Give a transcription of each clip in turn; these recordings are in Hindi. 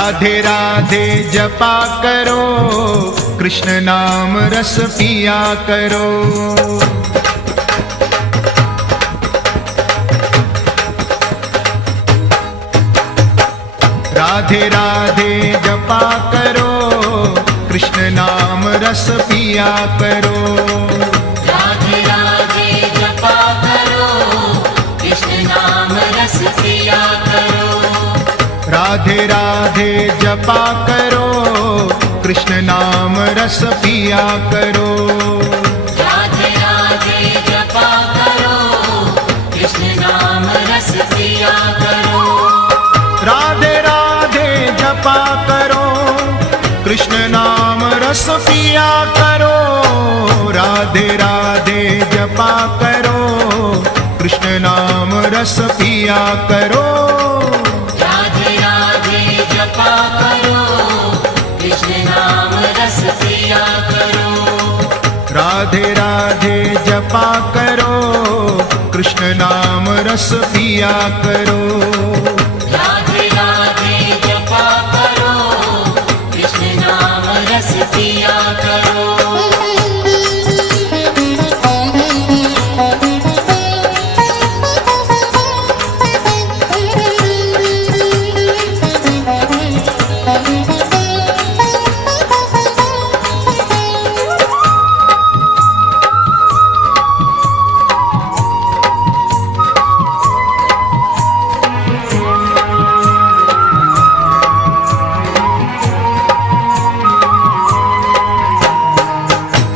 राधे राधे जपा करो, कृष्ण नाम रस पिया करो। राधे राधे जपा करो, कृष्ण नाम रस पिया करो। राधे राधे जपा करो, कृष्ण नाम रस पिया करो। राधे राधे जपा करो, कृष्ण नाम रस पिया करो। राधे राधे जपा करो, कृष्ण नाम रस पिया करो। राधे राधे जपा करो, कृष्ण नाम रस पिया करो। राधे राधे जपा करो, कृष्ण नाम रस पिया करो। राधे राधे जपा करो, कृष्ण नाम रस पिया करो। राधे राधे जपा करो, कृष्ण नाम रस पिया करो। राधे राधे जपा करो, कृष्ण नाम रस पिया करो।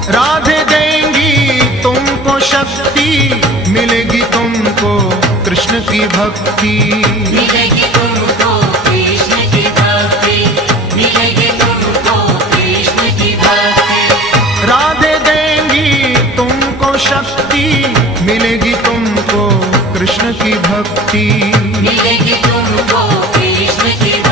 राधे देंगी तुमको शक्ति, मिलेगी तुमको कृष्ण की भक्ति। मिलेगी तुमको कृष्ण की भक्ति, मिलेगी तुमको कृष्ण की भक्ति। राधे देंगी तुमको शक्ति, मिलेगी तुमको कृष्ण की भक्ति। मिलेगी तुमको कृष्ण की